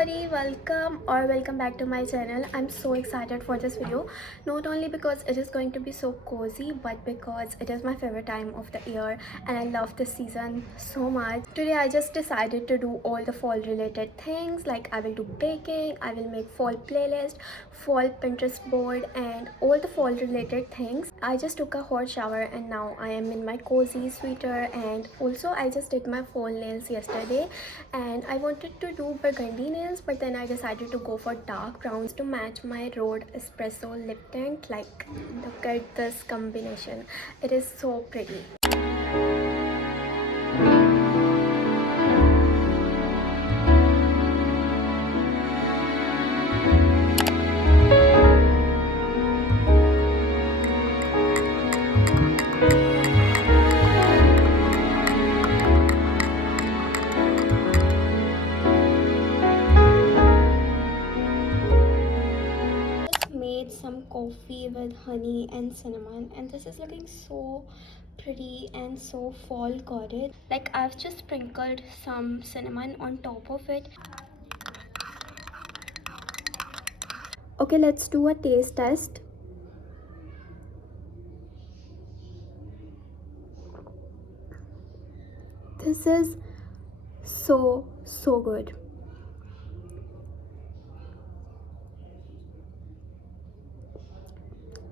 everybody, welcome back to my channel. I'm so excited for this video, not only because it is going to be so cozy, but because it is my favorite time of the year and I love this season so much. Today I just decided to do all the fall related things, like I will do baking, I will make fall playlist, fall Pinterest board and all the fall related things. I just took a hot shower and now I am in my cozy sweater, and also I just did my fall nails yesterday and I wanted to do burgundy nails, but then I decided to go for dark browns to match my Rode espresso lip tint. Like, look at this combination, it is so pretty. Made some coffee with honey and cinnamon, and this is looking so pretty and so fall coded. Like, I've just sprinkled some cinnamon on top of it. Okay, let's do a taste test. This is so good.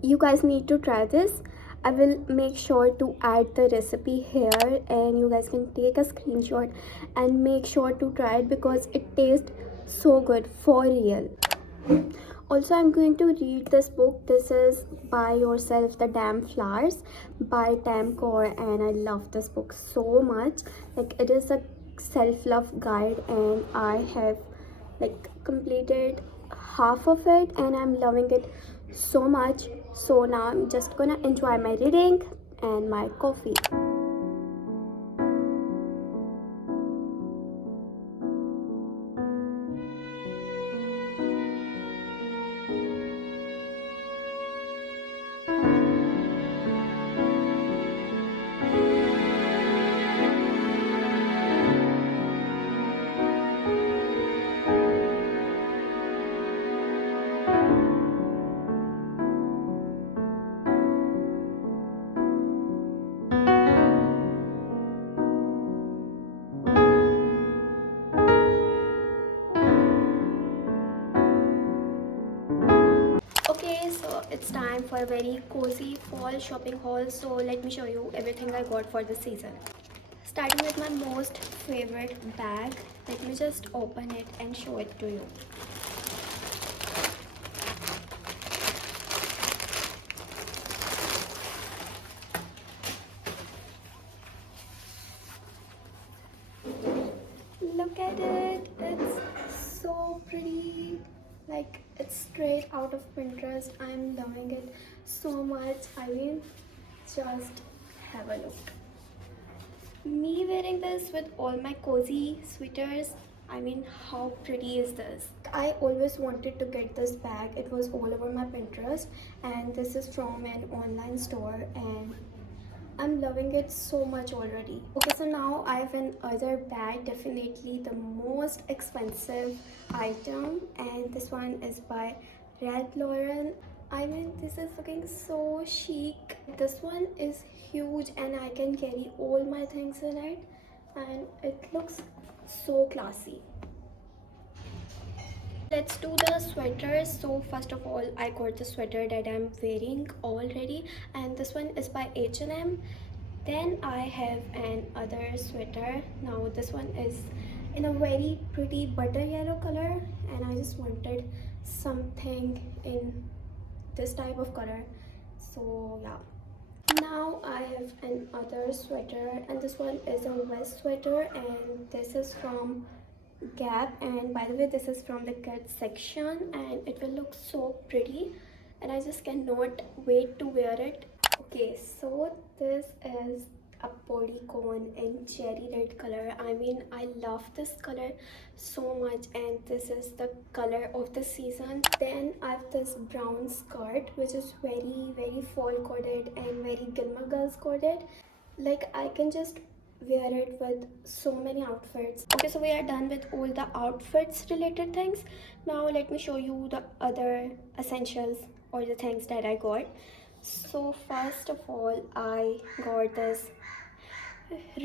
You guys need to try this. I will make sure to add the recipe here and you guys can take a screenshot and make sure to try it because it tastes so good for real. Also, I'm going to read this book. This is Buy Yourself the Damn Flowers by Decor, and I love this book so much. Like, it is a self-love guide and I have like completed half of it and I'm loving it so much. So now I'm just gonna enjoy my reading and my coffee. Okay, so it's time for a very cozy fall shopping haul. So let me show you everything I got for this season. Starting with my most favorite bag. Let me just open it and show it to you. Look at it, it's so pretty. Like, it's straight out of Pinterest. I'm loving it so much. I mean, just have a look. Me wearing this with all my cozy sweaters. I mean, how pretty is this? I always wanted to get this bag. It was all over my Pinterest, and this is from an online store and I'm loving it so much already. Okay, so now I have another bag, definitely the most expensive item, and this one is by Ralph Lauren. I mean, this is looking so chic. This one is huge and I can carry all my things in it, and it looks so classy. Let's do the sweaters. So first of all, I got the sweater that I'm wearing already, and this one is by H&M. Then I have another sweater. Now this one is in a very pretty butter yellow color, and I just wanted something in this type of color, so yeah. Now I have another sweater, and this one is a vest sweater, and this is from Gap, and by the way, this is from the kids section and it will look so pretty and I just cannot wait to wear it. Okay, so this is a bodycon in cherry red color. I mean, I love this color so much and this is the color of the season. Then I have this brown skirt which is very fall coded and very Gilmore Girls coded. Like, I can just wear it with so many outfits. Okay, so we are done with all the outfits related things. Now let me show you the other essentials or the things that I got. So first of all, I got this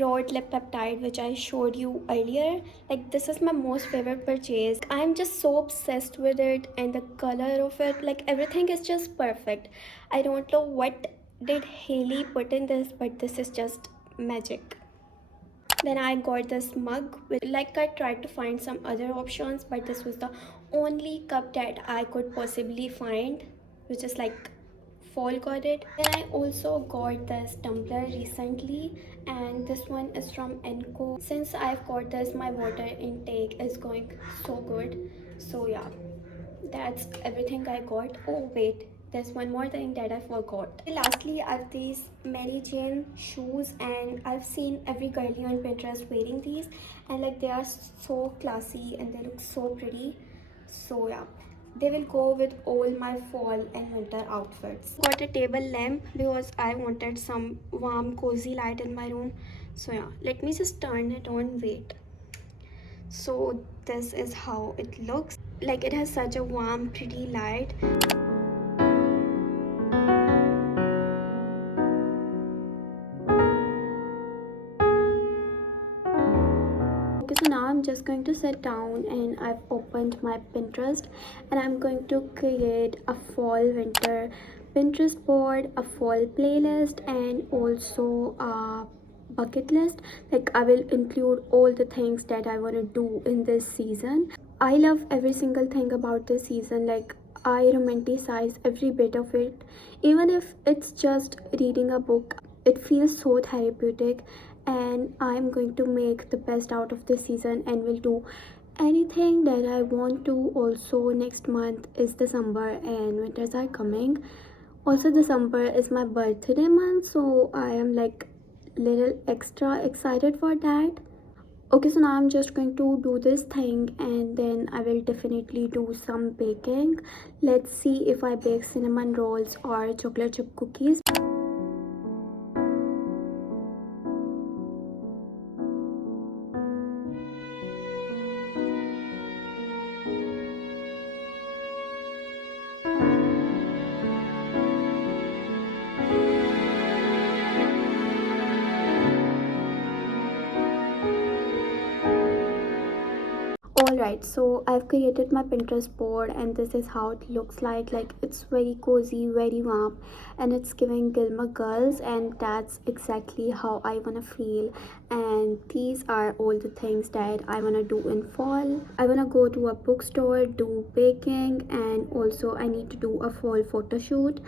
rod lip peptide which I showed you earlier. Like, this is my most favorite purchase. I'm just so obsessed with it, and the color of it, like everything is just perfect. I don't know what did Haley put in this, but this is just magic. Then I got this mug with, like, I tried to find some other options, but this was the only cup that I could possibly find, which is like fall got it. Then I also got this tumbler recently, and this one is from Enco. Since I've got this, my water intake is going so good. So yeah, that's everything I got. Oh wait, there's one more thing that I forgot. Lastly, I have these Mary Jane shoes, and I've seen every girlie on Pinterest wearing these, and like they are so classy and they look so pretty. So yeah, they will go with all my fall and winter outfits. Got a table lamp because I wanted some warm cozy light in my room. So yeah, let me just turn it on. Wait, so this is how it looks. Like, it has such a warm pretty light. Okay, so now I'm just going to sit down, and I've opened my Pinterest, and I'm going to create a fall winter Pinterest board, a fall playlist, and also a bucket list. Like, I will include all the things that I want to do in this season. I love every single thing about this season. Like, I romanticize every bit of it. Even if it's just reading a book, it feels so therapeutic, and I'm going to make the best out of this season and will do anything that I want to. Also, next month is December and winters are coming. Also, December is my birthday month, so I am like little extra excited for that. Okay, so now I'm just going to do this thing, and then I will definitely do some baking. Let's see if I bake cinnamon rolls or chocolate chip cookies. Alright, so I've created my Pinterest board, and this is how it looks like. Like, it's very cozy, very warm, and it's giving Gilmore Girls, and that's exactly how I wanna feel. And these are all the things that I wanna do in fall. I wanna go to a bookstore, do baking, and also I need to do a fall photo shoot.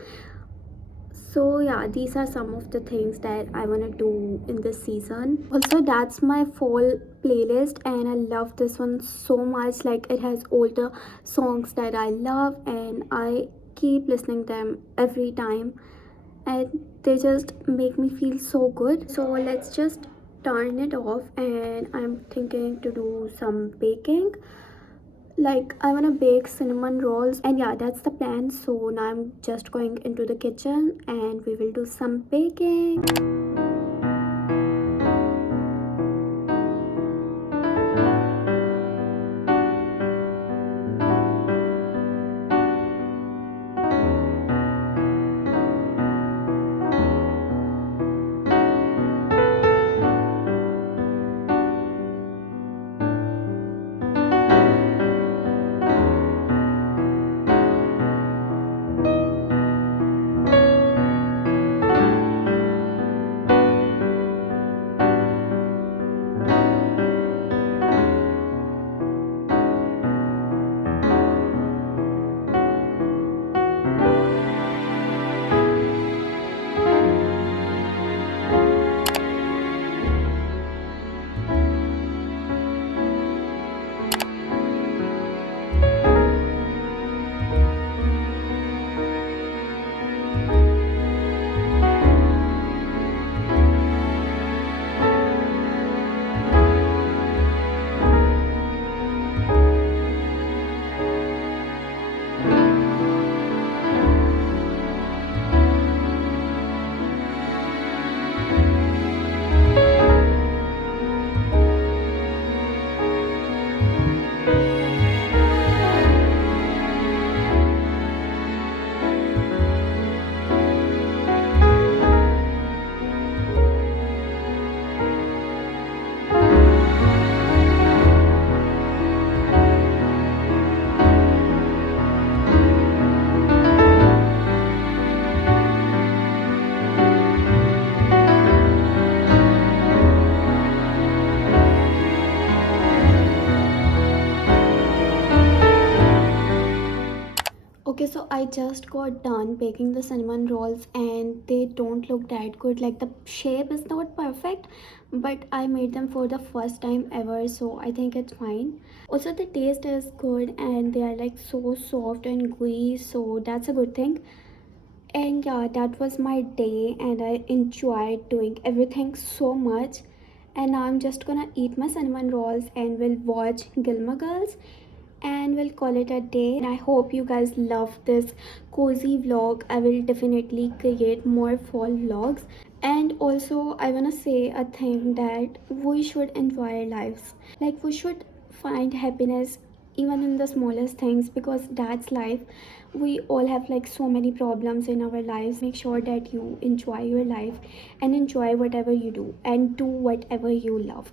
So yeah, these are some of the things that I want to do in this season. Also, that's my fall playlist, and I love this one so much. Like, it has all the songs that I love, and I keep listening them every time, and they just make me feel so good. So let's just turn it off, and I'm thinking to do some baking. Like, I want to bake cinnamon rolls, and yeah, that's the plan. So now I'm just going into the kitchen, and we will do some baking. I just got done baking the cinnamon rolls and they don't look that good. Like the shape is not perfect, but I made them for the first time ever, so I think it's fine. Also, the taste is good and they are like so soft and gooey, so that's a good thing. And yeah, that was my day and I enjoyed doing everything so much. And now I'm just gonna eat my cinnamon rolls and we'll watch Gilmore Girls and we'll call it a day. And I hope you guys love this cozy vlog. I will definitely create more fall vlogs. And also I want to say a thing that we should enjoy our lives. Like we should find happiness even in the smallest things, because that's life. We all have like so many problems in our lives. Make sure that you enjoy your life and enjoy whatever you do and do whatever you love,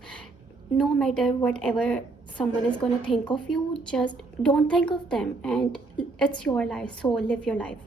no matter whatever someone is going to think of you. Just don't think of them, and it's your life, so live your life.